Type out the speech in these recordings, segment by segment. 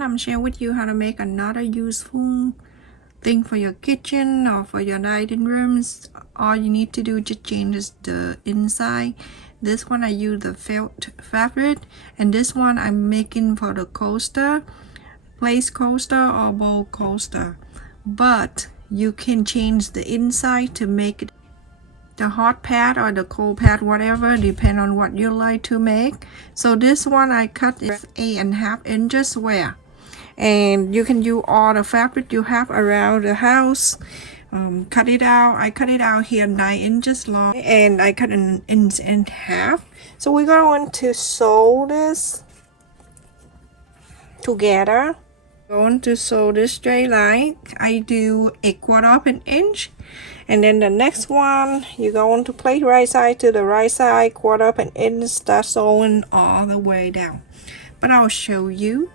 one, I'm sharing with you how to make another useful thing for your kitchen or for your dining rooms. All you need to do just change the inside. This one I use the felt fabric, and this one I'm making for the coaster, place coaster or bowl coaster. But you can change the inside to make it the hot pad or the cold pad, whatever, depend on what you like to make. So this one I cut is 8.5 inches square, and you can use all the fabric you have around the house. Cut it out. I cut it out here 9 inches long, and I cut an inch and a half. So we're going to sew this together. Going to sew this straight line. I do 1/4 of an inch, and then the next one you're going to place right side to the right side, 1/4 of an inch, start sewing all the way down. But I'll show you.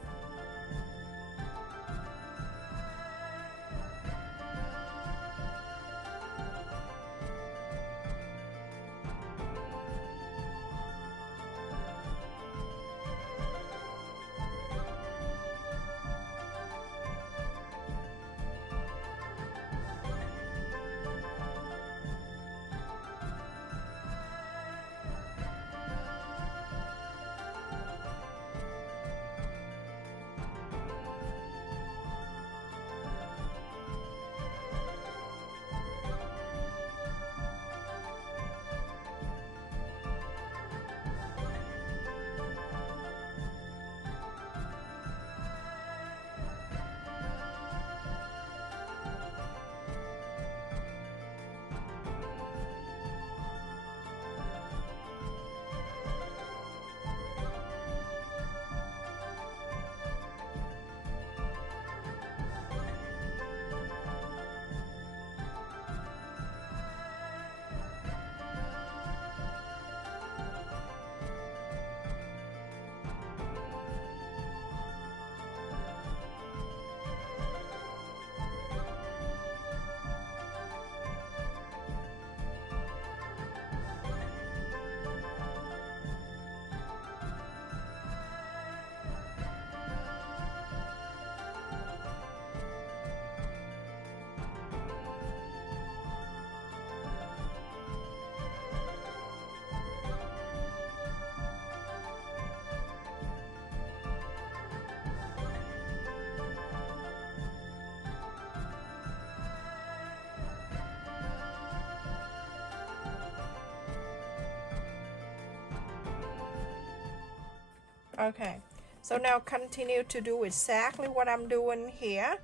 Okay, so now continue to do exactly what I'm doing here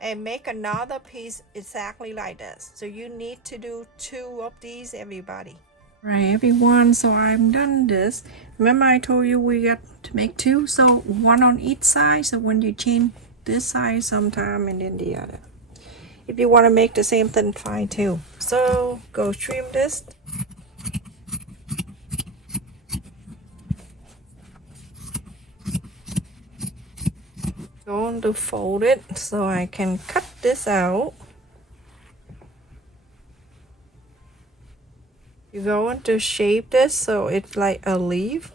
and make another piece exactly like this. So you need to do 2 of these, everybody. Right, everyone, so I'm done this. Remember I told you we got to make 2, so 1 on each side. So when you change this side sometime and then the other. If you want to make the same thing, fine too. So go trim this. Going to fold it so I can cut this out. You're going to shape this so it's like a leaf.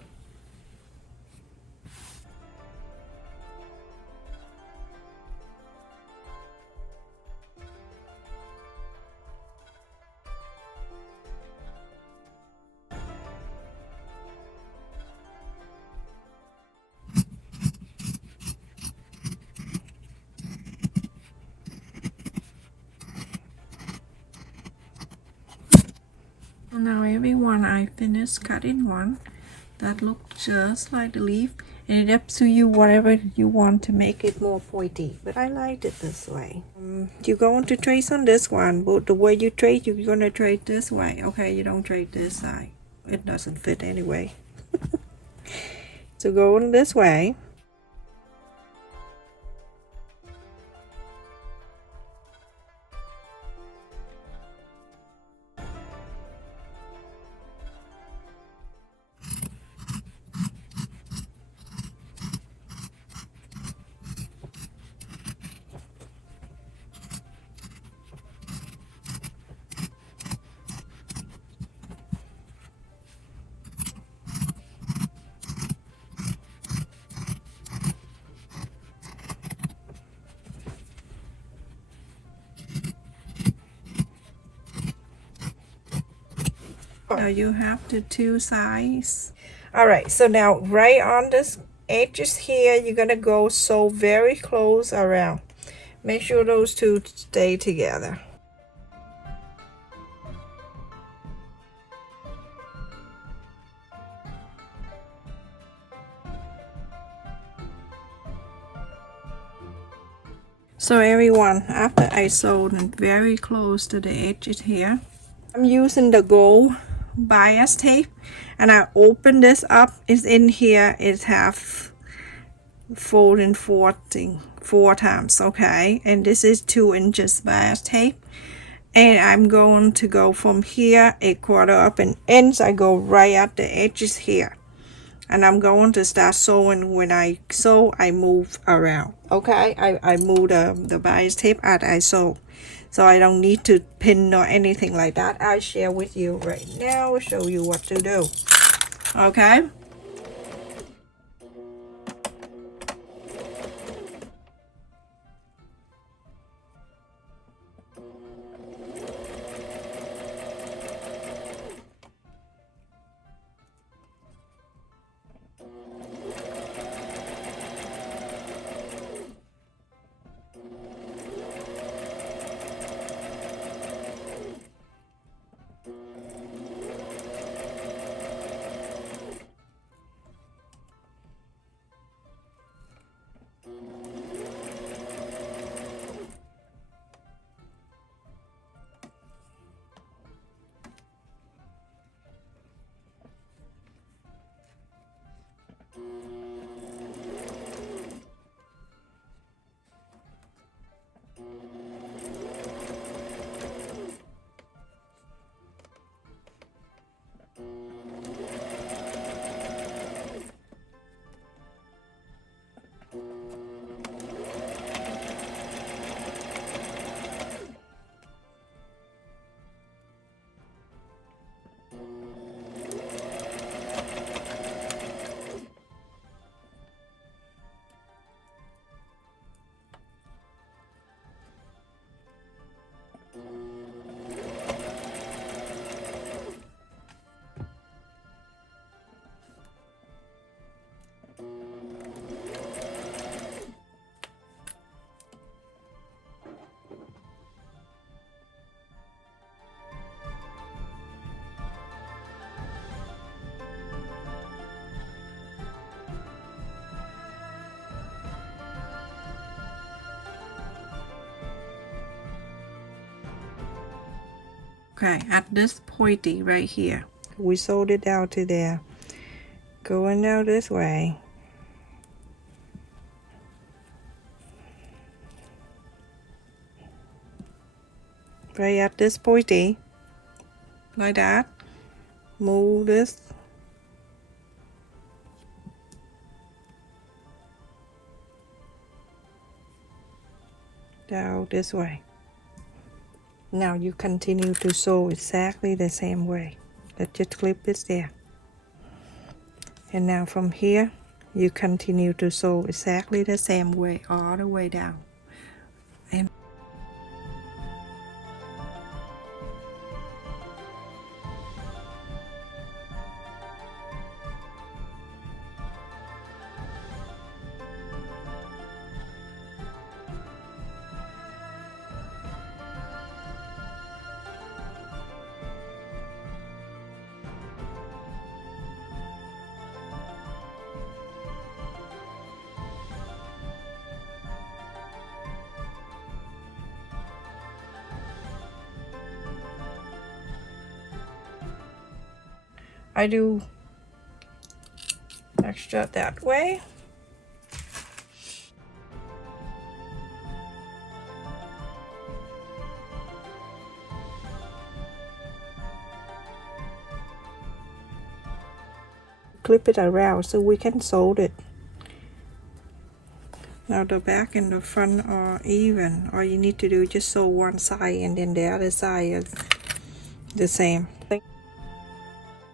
Now everyone, I finished cutting one that looks just like the leaf, and it's up to you whatever you want to make it more pointy, but I liked it this way. You're going to trace on this one, but the way you trace, you're going to trace this way. Okay, you don't trace this side, it doesn't fit anyway. So go on this way. Now you have the two sides. All right, so now right on this edges here, you're gonna go sew very close around. Make sure those two stay together. So everyone, after I sewed it very close to the edges here, I'm using the gold bias tape, and I open this up. It's in here. It's half folding four times, okay? And this is 2 inches bias tape. And I'm going to go from here a quarter up and ends. I go right at the edges here. And I'm going to start sewing. When I sew, I move around, okay? I move the bias tape as I sew, so I don't need to pin or anything like that. I share with you right now, show you what to do, okay? Okay, at this pointy right here, we sewed it down to there. Going down this way. Right at this pointy, like that. Move this. Down this way. Now you continue to sew exactly the same way. Let your clip is there. And now from here, you continue to sew exactly the same way all the way down. And I do extra that way. Clip it around so we can sew it. Now the back and the front are even. All you need to do is just sew one side and then the other side is the same.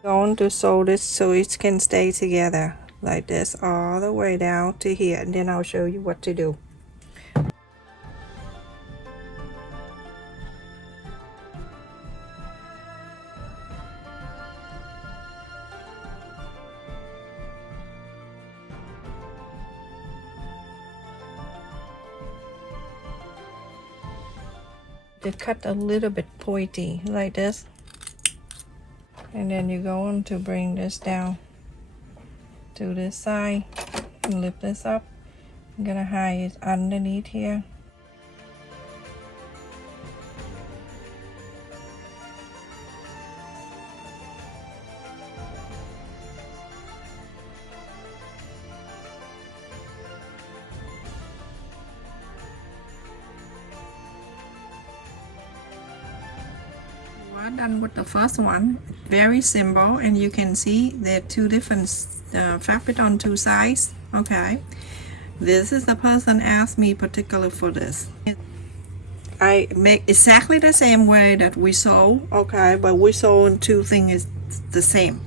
Going to sew this so it can stay together like this all the way down to here, and then I'll show you what to do. to cut a little bit pointy like this, and then you're going to bring this down to this side and lift this up. I'm gonna hide it underneath here. We're done with the first one. Very simple, and you can see there are two different fabric on two sides. Okay, this is the person asked me particular for this. I make exactly the same way that we sew, okay, but we sew in two things is the same.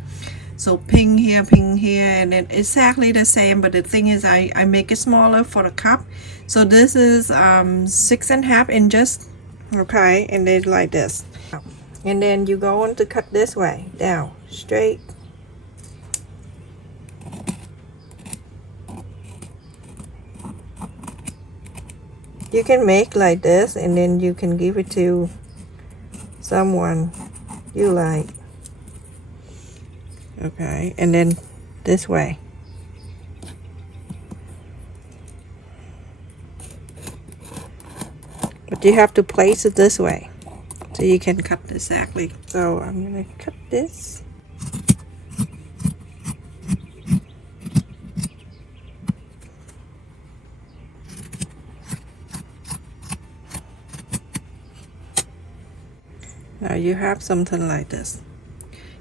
So pin here, and then exactly the same, but the thing is I make it smaller for the cup. So this is 6.5 inches, okay, and then like this. And then you go on to cut this way, down, straight. You can make like this, and then you can give it to someone you like. Okay, and then this way. But you have to place it this way so you can cut exactly. So I'm gonna cut this. Now you have something like this.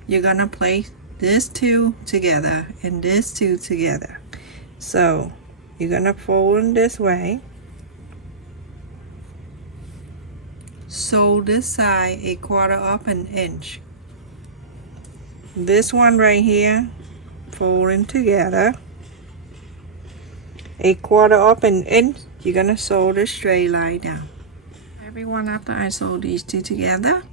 You're gonna place this two together and this two together. So you're gonna fold in this way. Sew this side 1/4 of an inch. This one right here, folding together 1/4 of an inch. You're gonna sew the straight line down. Everyone, after I sew these two together,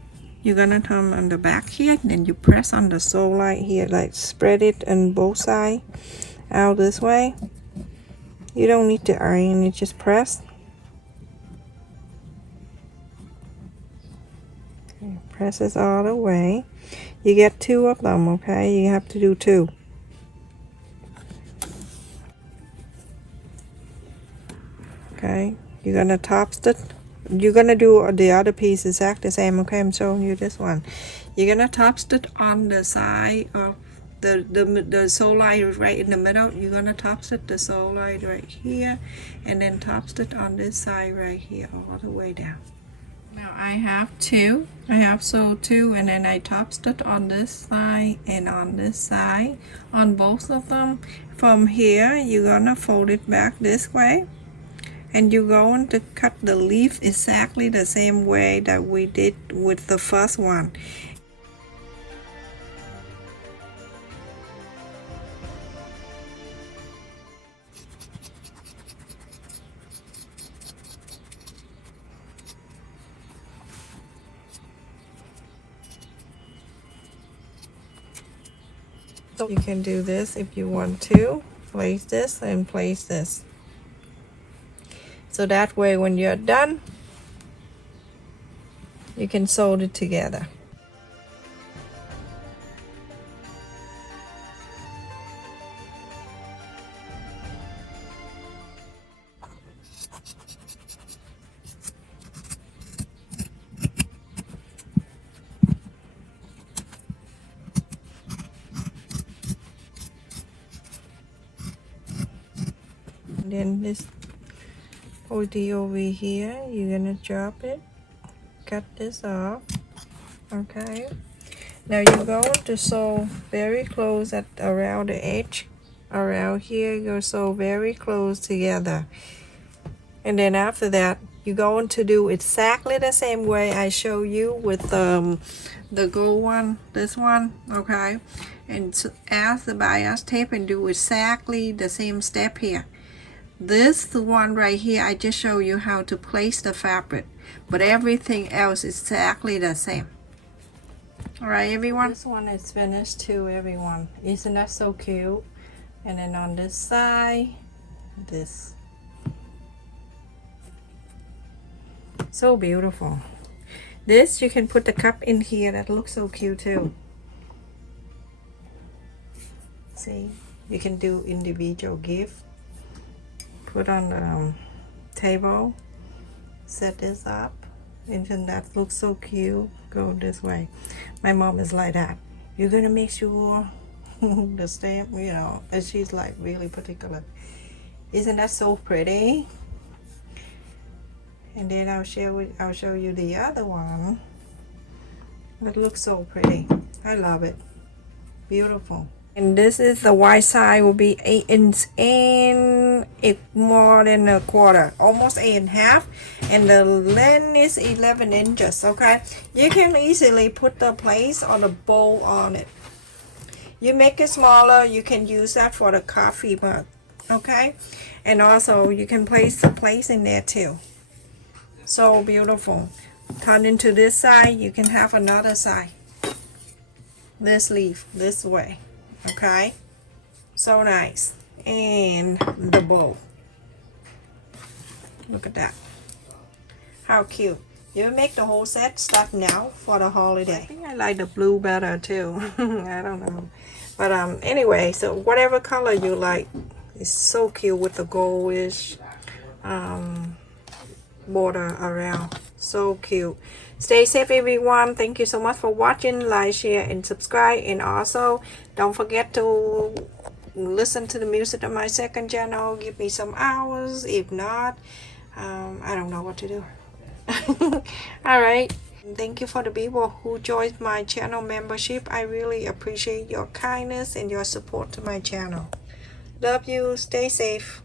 you're gonna turn on the back here, then you press on the sew line here, like spread it on both sides out this way. You don't need to iron it, just press. Okay, press this all the way. You get 2 of them, okay? You have to do 2. Okay, you're gonna top stitch. You're gonna do the other piece exactly the same. Okay, I'm showing you this one. You're gonna top stitch on the side of the sew line right in the middle. You're gonna top stitch the sew line right here, and then top stitch on this side right here all the way down. Now I have 2. I have sewed 2, and then I top stitch on this side and on this side on both of them. From here, you're gonna fold it back this way. And you're going to cut the leaf exactly the same way that we did with the first one. So you can do this if you want to. Place this and place this. So that way when you're done, you can sew it together. And then this pointy over here, you're gonna drop it, cut this off. Okay, now you're going to sew very close at around the edge. Around here, you're sew very close together, and then after that you're going to do exactly the same way I show you with the gold one, this one. Okay, and so add the bias tape and do exactly the same step here. This one right here, I just show you how to place the fabric, but everything else is exactly the same. Alright everyone, this one is finished too, everyone. Isn't that so cute? And then on this side, this. So beautiful. This, you can put the cup in here. That looks so cute too. See, you can do individual gift. Put on the table. Set this up. And that looks so cute. Go this way. My mom is like that. You're gonna make sure the stamp, you know, and she's like really particular. Isn't that so pretty? And then I'll show you the other one. It looks so pretty. I love it. Beautiful. And this is the wide side will be 8 inches and more than a quarter, almost 8.5, and the length is 11 inches. Okay, you can easily put the place or the bowl on it. You make it smaller, you can use that for the coffee mug. Okay, and also you can place the place in there too. So beautiful. Turn into this side, you can have another side. This leaf this way. Okay, so nice. And the bowl, look at that, how cute. You make the whole set, start now for the holiday. I think I like the blue better too. I don't know, but anyway, so whatever color you like, it's so cute with the goldish border around. So cute. Stay safe, everyone. Thank you so much for watching. Like, share, and subscribe. And also, don't forget to listen to the music on my second channel. Give me some hours. If not, I don't know what to do. Alright. Thank you for the people who joined my channel membership. I really appreciate your kindness and your support to my channel. Love you. Stay safe.